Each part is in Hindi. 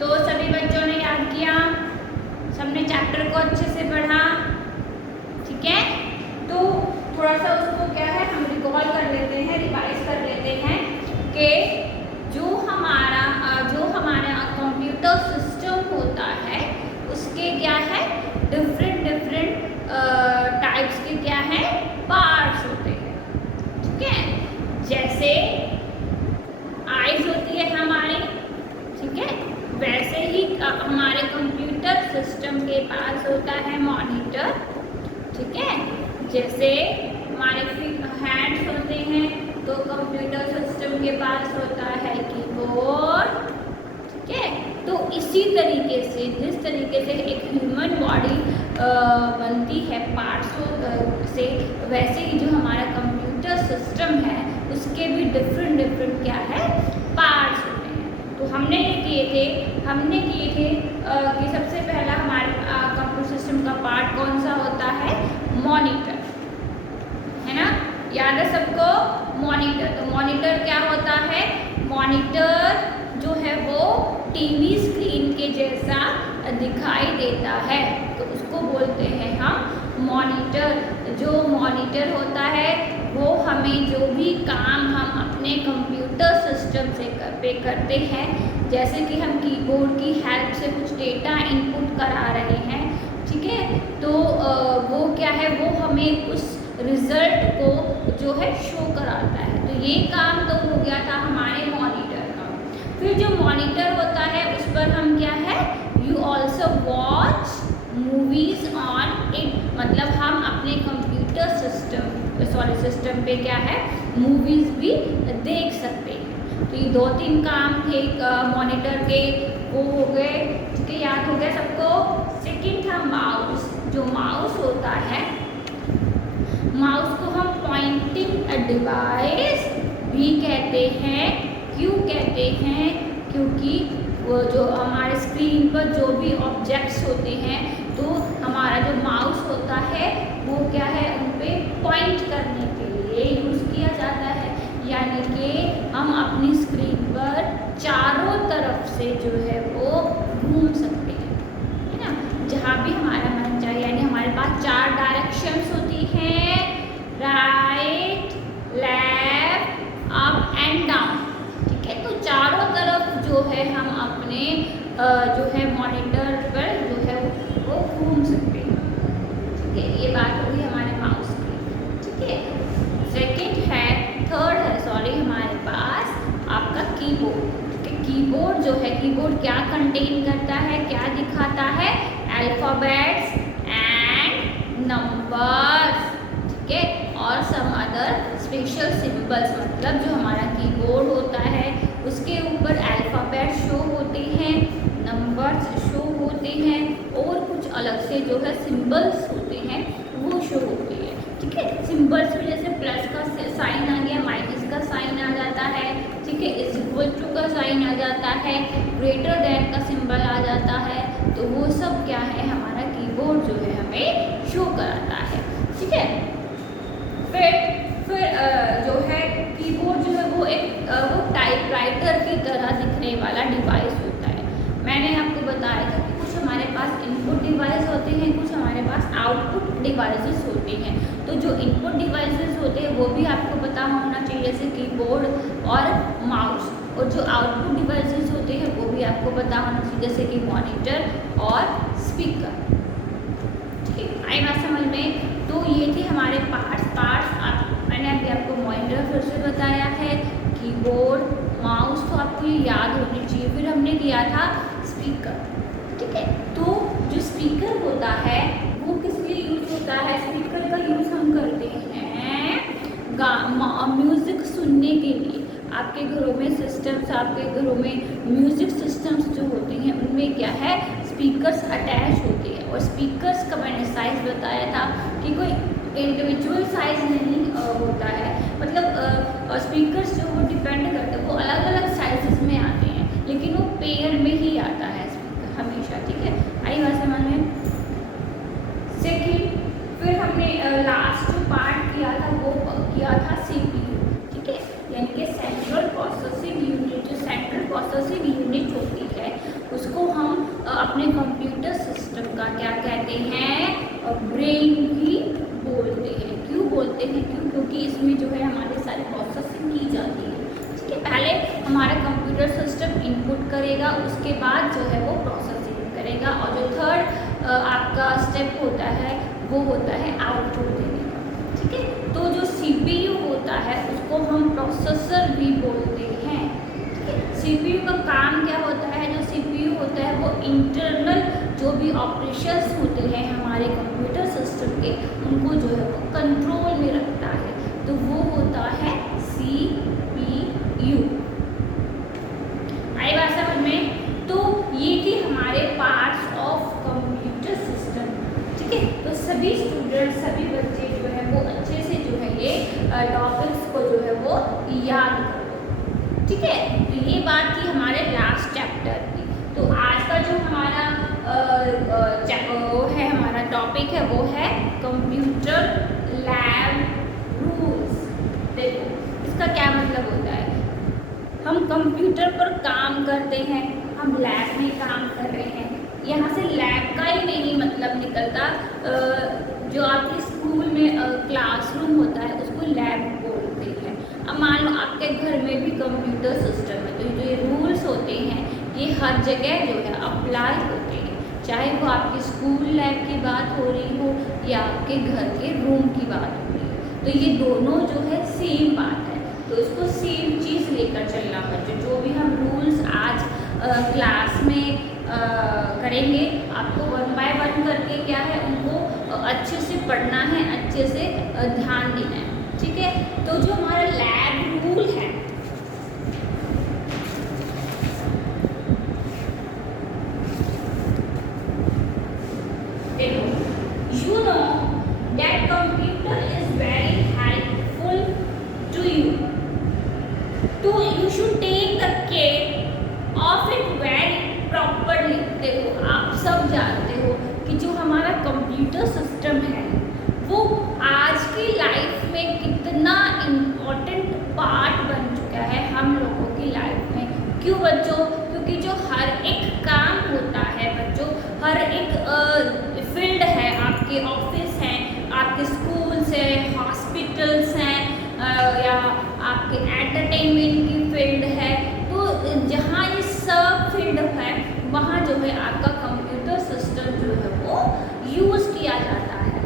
तो सभी बच्चों ने याद किया, सबने चैप्टर को अच्छे से पढ़ा, ठीक है। तो थोड़ा सा उसको क्या है हम रिकॉल कर लेते हैं, रिवाइज कर लेते हैं कि जो हमारा कंप्यूटर सिस्टम होता है उसके क्या है डिफरेंट टाइप्स के क्या है पार्ट्स होते हैं, ठीक है। जैसे आईज होती है हमारी, ठीक है, वैसे ही हमारे कंप्यूटर सिस्टम के पास होता है मॉनिटर, ठीक है। जैसे हमारे हैंड्स होते हैं तो कंप्यूटर सिस्टम के पास होता है कीबोर्ड, ठीक है। तो इसी तरीके से जिस तरीके से एक ह्यूमन बॉडी बनती है पार्ट्स से, वैसे ही जो हमारा कंप्यूटर सिस्टम है उसके भी डिफरेंट क्या है पार्ट्स होते हैं। तो हमने किए थे कि सबसे पहला हमारे कंप्यूटर सिस्टम का पार्ट कौन सा होता है, मॉनिटर, है ना, याद है सबको मॉनिटर। तो मॉनिटर क्या होता है, मॉनिटर जो है वो टीवी स्क्रीन के जैसा दिखाई देता है, तो उसको बोलते हैं हम मॉनिटर। जो मॉनिटर होता है वो हमें जो भी काम हम अपने कंप्यूटर सिस्टम से करते हैं, जैसे कि हम कीबोर्ड की हेल्प से कुछ डेटा इनपुट करा रहे हैं, ठीक है, तो वो क्या है वो हमें उस रिजल्ट को जो है शो कराता है। तो ये काम तो हो गया था हमारे मॉनिटर का। फिर जो मॉनिटर होता है उस पर हम क्या है you also watch movies on it, मतलब हम अपने कंप्यूटर सिस्टम पे क्या है मूवीज भी देख सकते हैं। तो ये 2-3 काम थे मॉनिटर के, वो हो गए, ठीक है, याद हो गया सबको। सेकंड था माउस। जो माउस होता है, माउस को हम पॉइंटिंग डिवाइस भी कहते हैं। क्यों कहते हैं, क्योंकि वो जो हमारे स्क्रीन पर जो भी ऑब्जेक्ट्स होते हैं तो हमारा जो माउस होता है वो क्या है उन पे पॉइंट करने के लिए यूज़ किया जाता है, यानी कि हम अपनी स्क्रीन पर चारों तरफ से जो है वो घूम सकते हैं, है ना, जहाँ भी हमारा मन चाहे। यानी हमारे पास 4 डायरेक्शंस होती हैं, right, left, up and down, ठीक है। तो चारों तरफ जो है हम अपने जो है मॉनिटर पर जो है वो घूम सकते हैं, ठीक है। ये बात होगी हमारे माउस की, ठीक है। थर्ड है हमारे पास आपका कीबोर्ड, ठीक है। कीबोर्ड जो है, कीबोर्ड क्या कंटेन करता है, क्या दिखाता है, अल्फ़ाबेट्स एंड नंबर्स, ठीक है, और सम अदर स्पेशल सिंबल्स। मतलब जो हमारा कीबोर्ड होता है उसके ऊपर अल्फ़ाबेट शो होते हैं, नंबर्स शो होते हैं और कुछ अलग से जो है सिंबल्स होते हैं वो शो होते हैं, ठीक है। सिंबल्स में जैसे प्लस का साइन आ गया, माइनस का साइन आ जाता है, ठीक है, इज इक्वल टू का साइन आ जाता है, ग्रेटर देन का सिंबल आ जाता है। तो वो सब क्या है हमारा कीबोर्ड जो है हमें शो कराता है, ठीक है। फिर जो है कीबोर्ड जो है वो एक वो टाइपराइटर की तरह दिखने वाला डिवाइस होता है। मैंने आपको बताया था कि कुछ हमारे पास इनपुट डिवाइस होते हैं, कुछ हमारे पास आउटपुट डिवाइसेस होते हैं। तो जो इनपुट डिवाइसेस होते हैं वो भी आपको पता होना चाहिए, जैसे कीबोर्ड और माउस, और जो आउटपुट डिवाइसेस होते हैं वो भी आपको पता होना चाहिए, जैसे कि मॉनिटर और स्पीकर, ठीक है। आई बात समझ में। तो ये थे हमारे पार्ट्स। मैंने अभी आपको मॉनिटर फिर से बताया है, कीबोर्ड, माउस तो आपको ये याद होनी चाहिए। फिर हमने किया था स्पीकर, ठीक है। तो जो स्पीकर होता है वो किस लिए यूज होता है, स्पीकर का यूज हम करते हैं म्यूज़िक सुनने के लिए। आपके घरों में सिस्टम्स, आपके घरों में म्यूज़िक सिस्टम्स जो होते हैं उनमें क्या है स्पीकर्स अटैच होते हैं। और स्पीकर्स का मैंने साइज़ बताया था कि कोई इंडिविजुअल साइज़ नहीं होता है, मतलब स्पीकर्स जो वो डिपेंड करते हैं, वो अलग अलग साइजेस में आते हैं, लेकिन वो पेयर में ही आता है स्पीकर हमेशा, ठीक है। आई बात समझ में। सेकेंड, फिर हमने लास्ट जो पार्ट किया था वो किया था CPU, ठीक है, यानी कि सेंट्रल प्रोसेसिंग यूनिट। जो सेंट्रल प्रोसेसिंग यूनिट होती है उसको ब्रेन भी बोलते हैं। क्यों बोलते हैं? क्योंकि इसमें जो है हमारे सारे प्रोसेसिंग की जाती है। ठीक है, पहले हमारा कंप्यूटर सिस्टम इनपुट करेगा, उसके बाद जो है वो प्रोसेसिंग करेगा, और जो थर्ड आपका स्टेप होता है वो होता है आउटपुट देने का। ठीक है, तो जो CPU होता है उसको हम प्रोसेसर भी बोलते हैं। ठीक है, CPU का काम क्या होता है? जो CPU होता है वो इंटरनल जो भी ऑपरेशंस होते हैं हमारे कंप्यूटर सिस्टम के, उनको जो है वो कंट्रोल में रखता है, तो वो होता है CPU। आई बात समझ में? तो ये थी हमारे पार्ट्स ऑफ कंप्यूटर सिस्टम। ठीक है, तो सभी स्टूडेंट, सभी बच्चे जो है वो अच्छे से जो है ये टॉपिक्स को जो है वो याद करो। ठीक है, तो ये बात थी हमारे लास्ट चैप्टर की। तो आज का जो हमारा वो है, हमारा टॉपिक है वो है कंप्यूटर लैब रूल्स। देखो इसका क्या मतलब होता है? हम कंप्यूटर पर काम करते हैं, हम लैब में काम कर रहे हैं। यहाँ से लैब का ही नहीं मतलब निकलता, जो आपके स्कूल में क्लासरूम होता है उसको लैब बोलते हैं। अब मान लो आपके घर में भी कंप्यूटर सिस्टम है, तो जो ये रूल्स होते हैं ये हर जगह जो है अप्लाई होते हैं, चाहे वो आपके स्कूल लैब की बात हो रही हो या आपके घर के रूम की बात हो रही हो, तो ये दोनों जो है सेम बात है। तो इसको सेम चीज़ लेकर चलना बच्चों। जो भी हम रूल्स आज क्लास में करेंगे, आपको 1 बाय 1 करके क्या है उनको अच्छे से पढ़ना है, अच्छे से ध्यान देना है। ठीक है, तो जो हमारा लैब रूल है, देखो, you know that computer is very helpful to you, so you should take the care of it very properly। देखो आप सब जानते हो कि जो हमारा कंप्यूटर सिस्टम है वो आज की लाइफ में कितना इम्पोर्टेंट पार्ट बन चुका है हम लोगों की लाइफ में। क्यों बच्चों? क्योंकि जो हर एक काम होता है बच्चों, हर एक फील्ड है, आपके ऑफिस हैं, आपके स्कूल्स हैं, हॉस्पिटल्स हैं, या आपके एंटरटेनमेंट की फील्ड है, तो जहाँ ये सब फील्ड है वहाँ जो है आपका कंप्यूटर सिस्टम जो है वो यूज़ किया जाता है।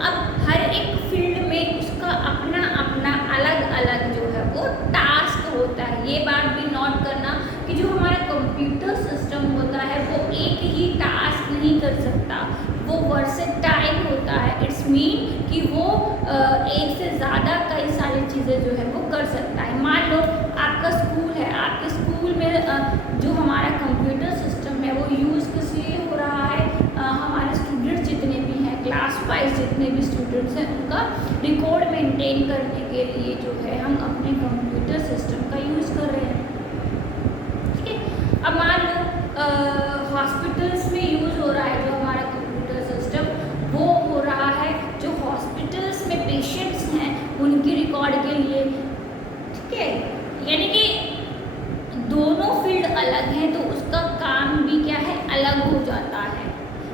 अब हर एक फील्ड में उसका अपना अपना अलग अलग जो है वो टास्क होता है। ये बात भी नोट करना कि जो हमारा कंप्यूटर सिस्टम होता है वो एक ही टास्क नहीं कर सकता, वो वर्सेटाइल होता है। इट्स मीन कि वो एक से ज़्यादा कई सारी चीज़ें जो है वो कर सकता है। मान लो आपका स्कूल है, आपके स्कूल में जो हमारा कंप्यूटर सिस्टम है वो यूज़ किस लिए हो रहा है? हमारे स्टूडेंट्स जितने भी हैं, क्लास वाइज जितने भी स्टूडेंट्स हैं, उनका रिकॉर्ड मेंटेन करने के लिए जो है हम अपने कंप्यूटर सिस्टम का यूज़ कर रहे हैं। ठीक है, अब मान लो हॉस्पिटल्स में यूज़ हो रहा है जो हमारा कंप्यूटर सिस्टम, वो हो रहा है जो हॉस्पिटल्स में पेशेंट्स हैं उनकी रिकॉर्ड के लिए। ठीक है, यानी कि दोनों फील्ड अलग हैं, तो उसका काम भी क्या है अलग हो जाता है।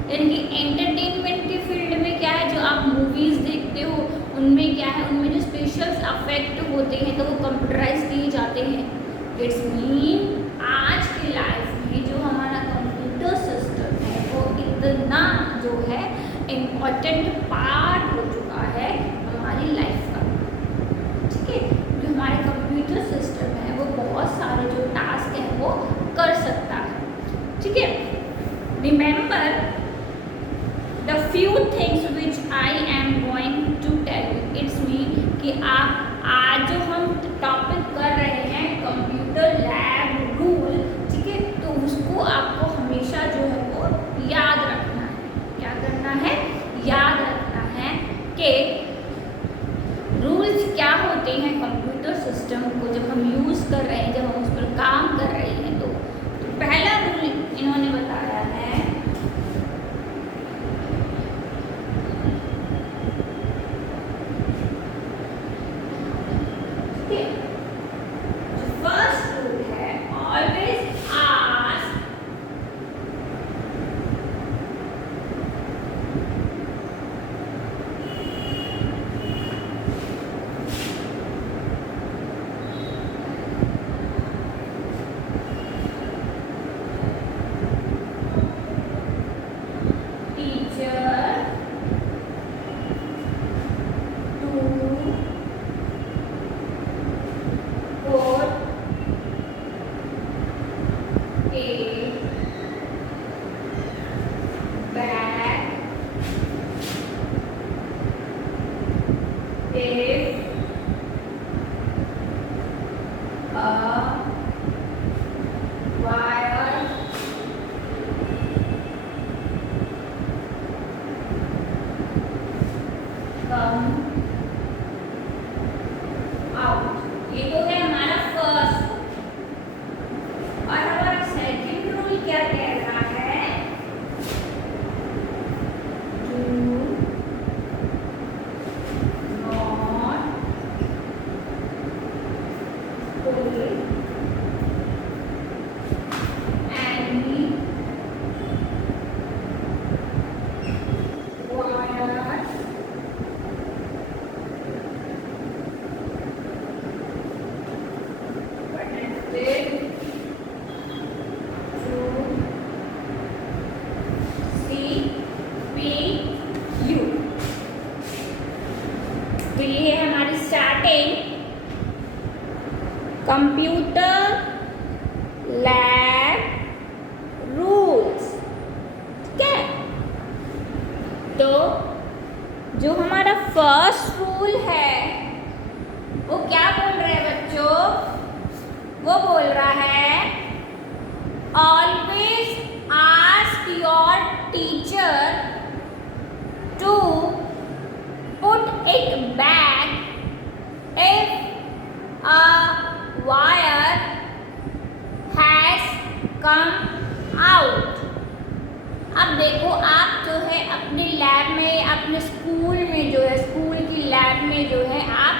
यानी कि एंटरटेनमेंट की फील्ड में क्या है, जो आप मूवीज़ देखते हो उनमें क्या है, उनमें जो स्पेशल इफेक्ट होते हैं तो वो कंप्यूटराइज किए जाते हैं। इट्स मीन आज की लाइफ में जो हमारा कंप्यूटर सिस्टम है वो इतना जो है इम्पोर्टेंट पार्ट हो चुका है हमारी लाइफ का। ठीक है, जो हमारे कंप्यूटर सिस्टम है वो बहुत सारे जो टास्क हैं वो कर सकता है। ठीक है, remember the few things which I am going to tell you. It's mean कि आप आज जो हम टॉपिक कर रहे हैं कंप्यूटर लैब रूल, ठीक है, तो उसको आपको हमेशा जो है वो याद रखना है। क्या करना है? याद रखना है कि रूल्स क्या होते हैं कंप्यूटर सिस्टम को जब हम यूज़ कर रहे हैं, जब हम उस पर काम कर रहे हैं। तो पहला रूल इन्होंने बताया है सेकेंड, कंप्यूटर लैब रूल्स। ठीक है, तो जो हमारा फर्स्ट रूल है वो क्या बोल रहा है बच्चों? वो बोल रहा है always ask your teacher to put it back if a wire has come out. अब देखो, आप जो है अपने लैब में, अपने स्कूल में जो है, स्कूल की लैब में जो है आप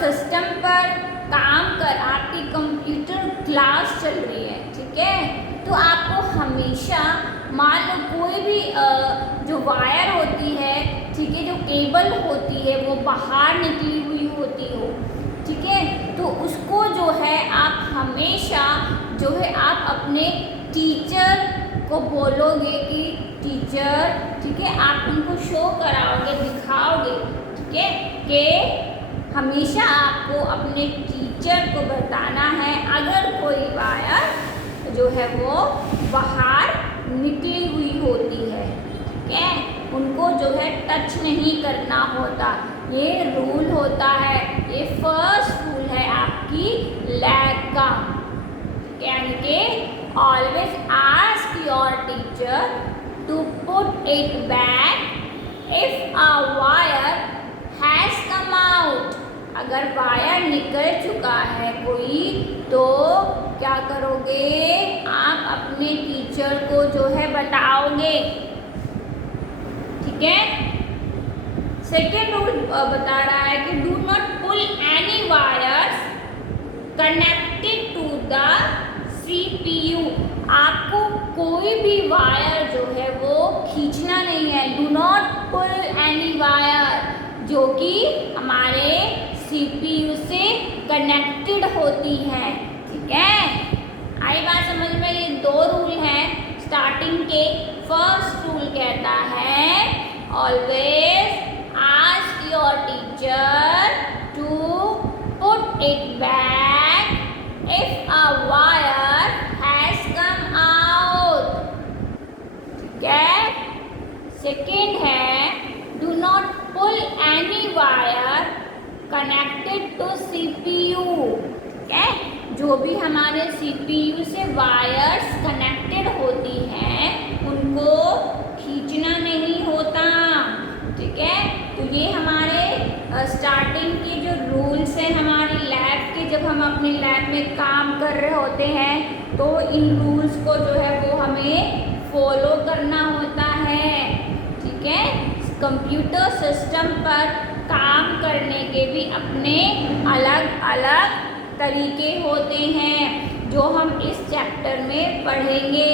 सिस्टम पर काम कर, आपकी कंप्यूटर क्लास चल रही है, ठीक है। तो आपको हमेशा मान लो कोई भी जो वायर होती है, ठीक है, जो केबल होती है वो बाहर निकली हुई होती हो, ठीक है, तो उसको जो है आप हमेशा जो है आप अपने टीचर को बोलोगे कि टीचर, ठीक है, आप उनको शो कराओगे, दिखाओगे, ठीक है, कि हमेशा आपको अपने टीचर को बताना है अगर कोई वायर जो है वो बाहर निकली हुई होती है, ठीक है, उनको जो है टच नहीं करना होता। ये रूल होता है, ये फर्स्ट रूल है आपकी लैब का, यानी कि always ask your teacher to put it back if a wire has come out. अगर वायर निकल चुका है कोई, तो क्या करोगे? आप अपने टीचर को जो है बताओगे, ठीक है। सेकेंड रूल बता रहा है कि do not pull any wires connected to the CPU। आपको कोई भी वायर जो है वो खींचना नहीं है। Do not pull any wire जो कि हमारे CPU से कनेक्टेड होती है, ठीक है। आई बात समझ में? ये दो रूल हैं स्टार्टिंग के। फर्स्ट रूल कहता है always ask your teacher to put it back if a wire has come out, ठीक है। सेकेंड है do not pull any wire connected to CPU, ठीक है। जो भी हमारे CPU से वायर्स कनेक्टेड होती हैं उनको खींचना नहीं होता, ठीक है। तो ये हमारे स्टार्टिंग के जो रूल्स हैं हमारी लैब के, जब हम अपनी लैब में काम कर रहे होते हैं तो इन रूल्स को जो है वो हमें फॉलो करना होता है, ठीक है। कंप्यूटर सिस्टम पर काम करने के भी अपने अलग अलग तरीके होते हैं जो हम इस चैप्टर में पढ़ेंगे।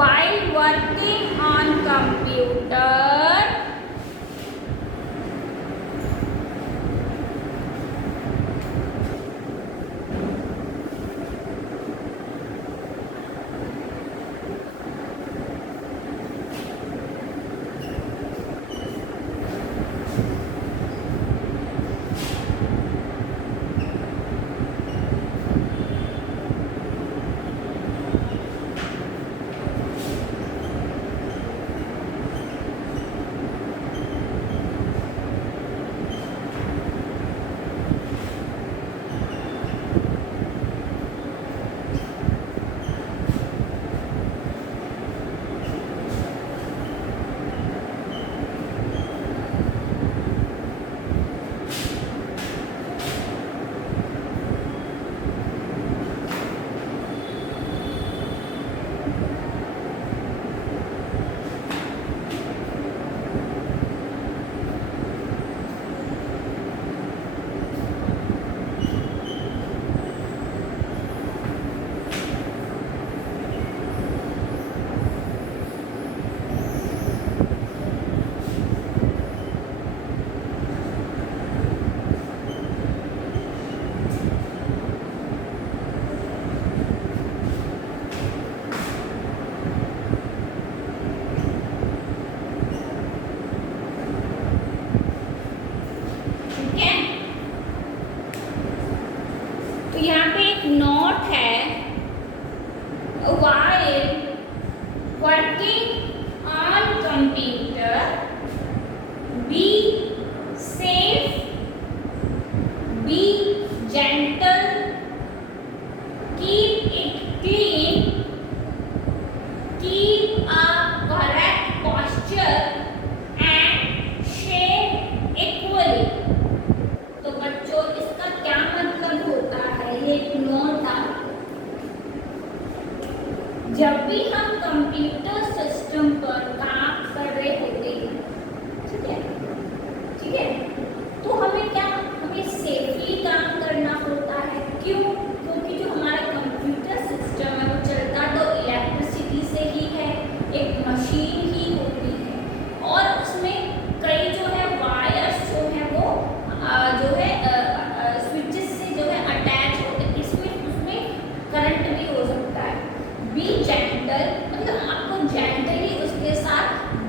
While working on computer,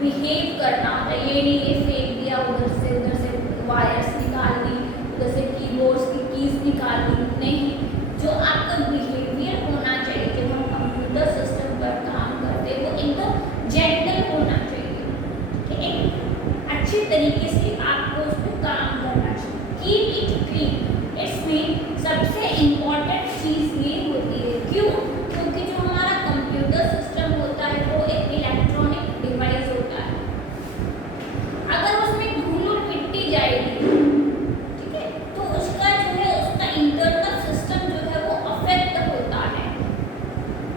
behave करना होता है। ये नहीं ये फेंक दिया उधर से वायर्स निकाल दी, उधर से कीबोर्ड्स की कीज निकाल दी, नहीं। जो आपका बिहेवियर होना चाहिए जब हम कंप्यूटर सिस्टम पर काम करते हैं वो एकदम जेंटल होना चाहिए, ठीक है। एक अच्छी तरीके से आपको उस पर काम करना चाहिए। Keep it clean, it's mean सबसे इम्पोर्टेंट चीज़ ये होती है। क्यों? क्योंकि जो हमारा कंप्यूटर सिस्टम होता है वो एक इलेक्ट्रॉनिक डिवाइस होता है। अगर उसमें धूल मिट्टी जाएगी, ठीक है, तो उसका जो है उसका इंटरनल सिस्टम जो है वो अफेक्ट होता है।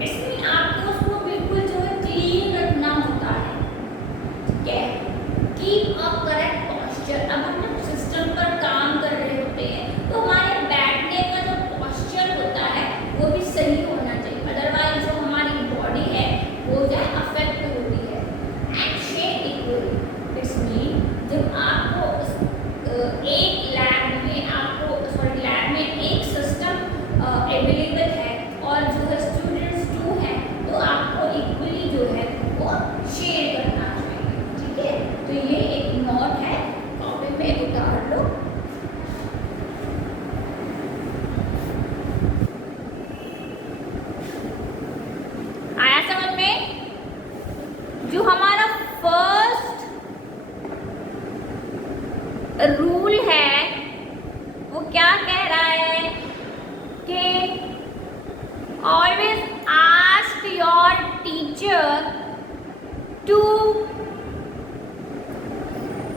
इसमें आपको उसको बिल्कुल जो है क्लीन रखना होता है, ठीक है। Keep a correct posture. अब हम जब सिस्टम पर काम कर रहे होते हैं तो हमारे बैठने का जो पॉस्चर होता है वो भी सही होना चाहिए, अदरवाइज जो हमारी बॉडी है वो जो है अफेक्ट होती है। And shake equally, it's mean जब आपको एक लैब में एक सिस्टम अवेलेबल है और जो है स्टूडेंट्स 2 हैं, तो आपको इक्वली जो है वो शेयर करना चाहिए, ठीक है। तो ये एक नोट है, कॉपी में उतार लो। आया समझ में? जो हमारा फर्स्ट रूल है वो क्या कह रहा है कि always ask your teacher to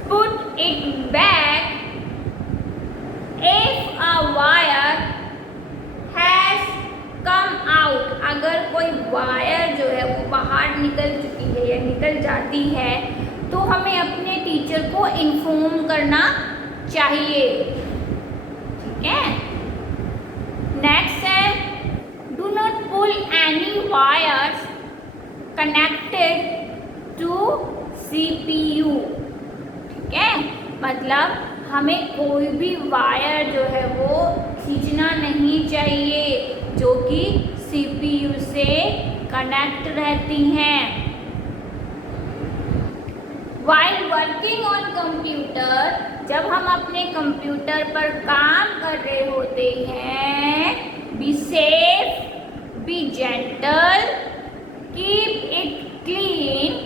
put it back if a wire has come out. अगर कोई वायर जो है वो बाहर निकल चुकी है या निकल जाती है तो हमें अपने टीचर को इन्फॉर्म करना चाहिए, ठीक है। नेक्स्ट है do not pull any wires connected to CPU, ठीक है। मतलब हमें कोई भी वायर जो है वो खींचना नहीं चाहिए जो कि CPU से कनेक्ट रहती हैं। While working on computer, जब हम अपने कंप्यूटर पर काम कर रहे होते हैं, be safe, be gentle, keep it clean,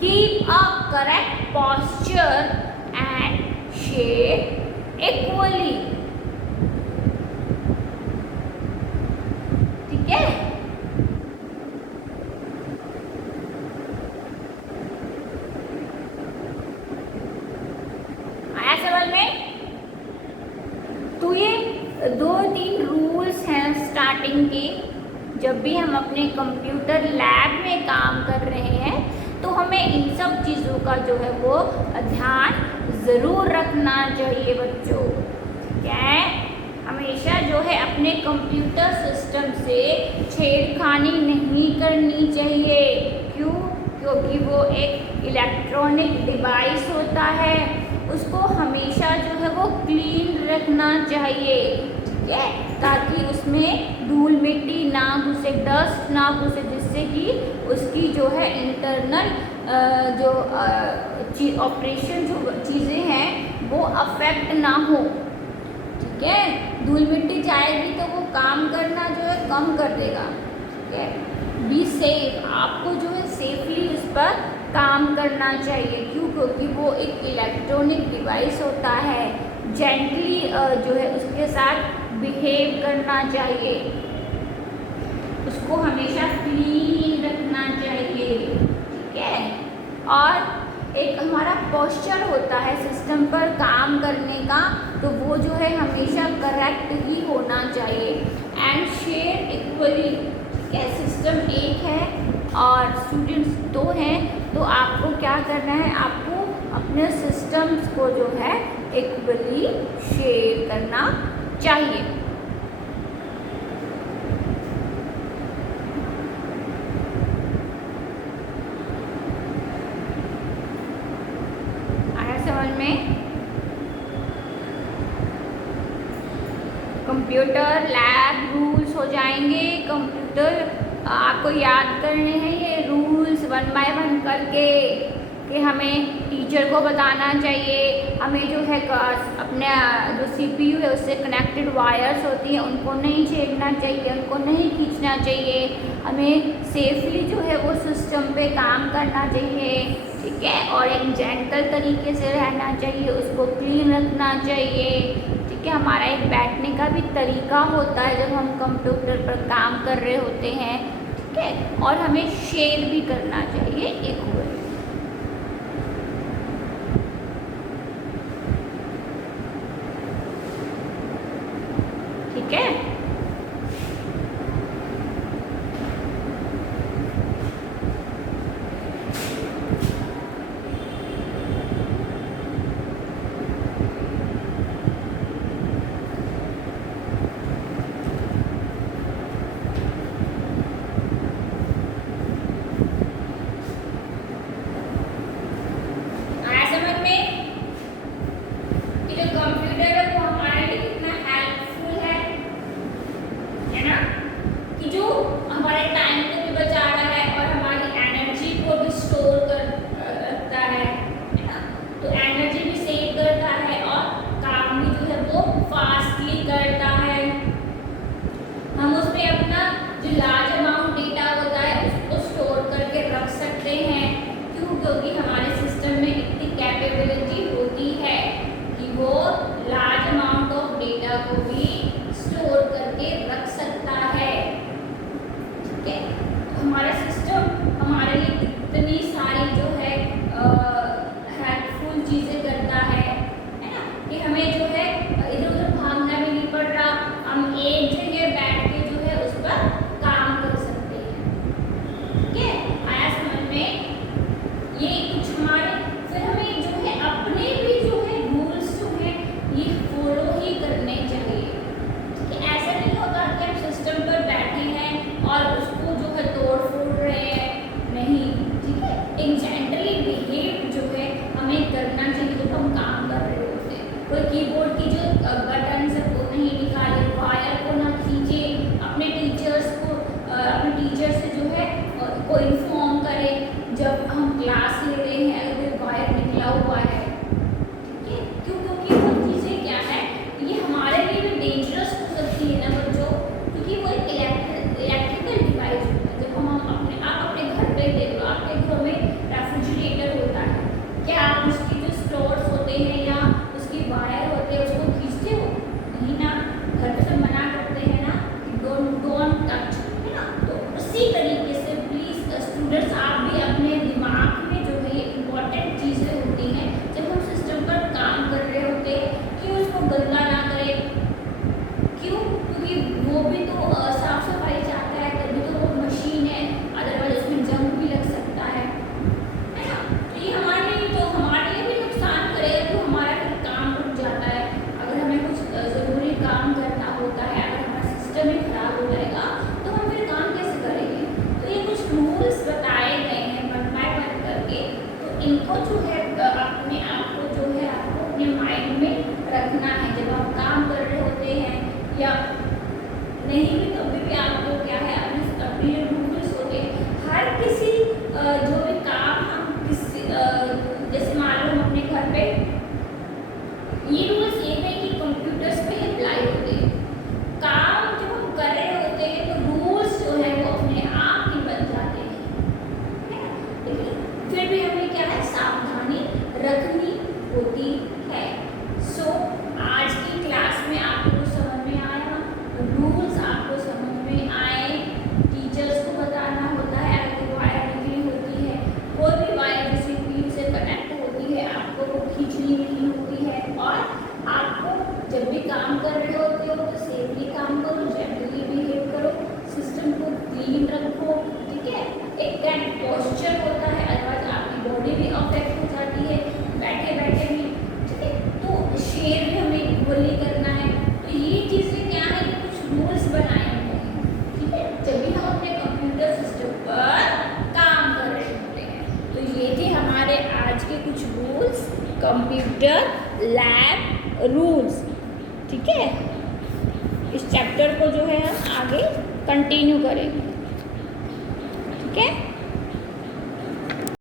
keep a correct posture and shake equally, ठीक है। समझ में? तो ये 2-3 रूल्स हैं स्टार्टिंग के। जब भी हम अपने कंप्यूटर लैब में काम कर रहे हैं तो हमें इन सब चीज़ों का जो है वो ध्यान ज़रूर रखना चाहिए बच्चों, ठीक है। हमेशा जो है अपने कंप्यूटर सिस्टम से छेड़खानी नहीं करनी चाहिए। क्यों? क्योंकि वो एक इलेक्ट्रॉनिक डिवाइस होता है, उसको हमेशा जो है वो क्लीन रखना चाहिए, ठीक है, ताकि उसमें धूल मिट्टी ना घुसे, डस्ट ना घुसे, जिससे कि उसकी जो है इंटरनल जो ऑपरेशन जो चीज़ें हैं वो अफेक्ट ना हो, ठीक है। धूल मिट्टी जाएगी तो वो काम करना जो है कम कर देगा, ठीक है। बी सेफ, आपको जो है सेफली उस पर काम करना चाहिए। क्यों? क्योंकि वो एक इलेक्ट्रॉनिक डिवाइस होता है। जेंटली जो है उसके साथ बिहेव करना चाहिए, उसको हमेशा क्लीन रखना चाहिए, ठीक है। और एक हमारा पोस्चर होता है सिस्टम पर काम करने का, तो वो जो है हमेशा करेक्ट ही होना चाहिए। एंड शेयर इक्वली, ठीक है। सिस्टम एक है और स्टूडेंट्स 2 हैं, तो आपको क्या करना है, आपको अपने सिस्टम्स को जो है इक्वली शेयर करना चाहिए। आया समझ में? कंप्यूटर लैब रूल्स हो जाएंगे, कंप्यूटर आपको याद करने हैं ये रूल्स 1 बाय 1 करके, कि हमें टीचर को बताना चाहिए, हमें जो है अपने जो CPU है उससे कनेक्टेड वायर्स होती हैं उनको नहीं छेड़ना चाहिए, उनको नहीं खींचना चाहिए, हमें सेफली जो है वो सिस्टम पे काम करना चाहिए, ठीक है। और एक जेंटल तरीके से रहना चाहिए, उसको क्लीन रखना चाहिए, ठीक है। हमारा एक बैठने का भी तरीका होता है जब हम कंप्यूटर पर काम कर रहे होते हैं, ठीक है। और हमें शेयर भी करना चाहिए इक्वल, ठीक है। को भी स्टोर करके रख सकता है, ठीक है। हमारा सिस्टम हमारे लिए कितनी सारी जो है हेल्पफुल चीज़ें करता है ना, कि हमें जो है इधर उधर भागना भी नहीं पड़ रहा, हम एक जगह बैठ के जो है उस पर काम कर सकते हैं, ठीक है। आया समझ में? ये कुछ हमारे, फिर हमें जो है अपने भी जो है रूल्स जो है ये फॉलो ही करने चाहिए, ठीक है। ऐसा नहीं होता कि हम सिस्टम पर बैठे हैं और उसको जो है तोड़ फोड़ रहे हैं, नहीं, ठीक है। एक जेंटली बिहेव जो है हमें करना चाहिए जब हम काम कर रहे होते हैं। कोई कीबोर्ड की जो बटन है वो नहीं निकाले, वायर को ना खींचे, अपने टीचर्स को अपने टीचर से जो है को इन्फॉर्म करें जब हम क्लास ले रहे हैं अगर वायर निकला हुआ है, ठीक है। क्यों? क्योंकि वो चीज़ें क्या है, ये हमारे लिए भी डेंजरस हो सकती है ना बच्चों, क्योंकि वो एक इलेक्ट्रिकल डिवाइस होता है। जब हम आप अपने घर पे देख लो, आपके घर में रेफ्रिजरेटर होता है, क्या आप उसकी जो स्टोर्स होते हैं या उसकी वायर होते हैं उसको खींचते हो? नहीं ना, घर पे सब मना करते हैं ना, डोंट टच, है ना। तो उसी तरीके से प्लीज़ स्टूडेंट्स आप भी अपने दिमाग में जो है ये इम्पॉर्टेंट चीज़ें होती हैं जब हम सिस्टम पर काम कर रहे होते हैं कि उसको गंदा ना करें। क्यों? क्योंकि वो भी तो साफ सफाई चाहता है, तभी तो वो मशीन है, अदरवाइज उसमें जंग भी लग सकता है ना। तो ये हमारे लिए भी नुकसान करेगा, तो हमारा फिर काम रुक जाता है। अगर हमें कुछ ज़रूरी काम करना होता है, अगर हमारा सिस्टम ही खराब हो जाएगा तो हम फिर काम कैसे करेंगे? तो ये कुछ रूल्स बताए गए हैं 1 बाय 1 करके, तो इनको जो है अपने आप को जो है आपको अपने माइंड में रखना है जब आप काम कर रहे होते हैं, या नहीं भी तो भी आपको क्या है अपने रूल्स होते हैं। हर किसी जो भी काम हम किसी जैसे मान लो हम अपने घर पे, ये रूल्स ये है कि कंप्यूटर्स पे अप्लाई होते हैं। काम जब हम कर रहे होते हैं तो रूल्स जो है वो अपने आप ही बन जाते हैं, है ना। लेकिन फिर भी हमें क्या है, सावधानी रखनी होती है। सो आज की क्लास में आपको समझ में आया, रूल्स आपको समझ में आए, टीचर्स को बताना होता है अगर वायर निकली होती है, कोई भी वायर जो CPU से कनेक्ट होती है आपको वो खींचनी नहीं होती है, और आपको जब भी काम कर रहे होते हो तो सेफली काम करो, जेंटली बिहेव करो, सिस्टम को क्लीन रखो, ठीक है। एक कैंड पोस्चर होता है, अदरवाइज आपकी बॉडी भी अफेक्ट हो जाती है बैठे बैठे भी, ठीक है। तो शेयर भी हमें इक्वली करना है। तो ये चीज़ें क्या है, कुछ रूल्स बनाए हुए हैं, ठीक है, जब भी हम अपने कंप्यूटर सिस्टम पर काम कर रहे होते हैं। तो ये थे हमारे आज के कुछ रूल्स, कंप्यूटर लैब रूल्स, ठीक है। इस चैप्टर को जो है हम आगे कंटिन्यू करेंगे। ठीक है।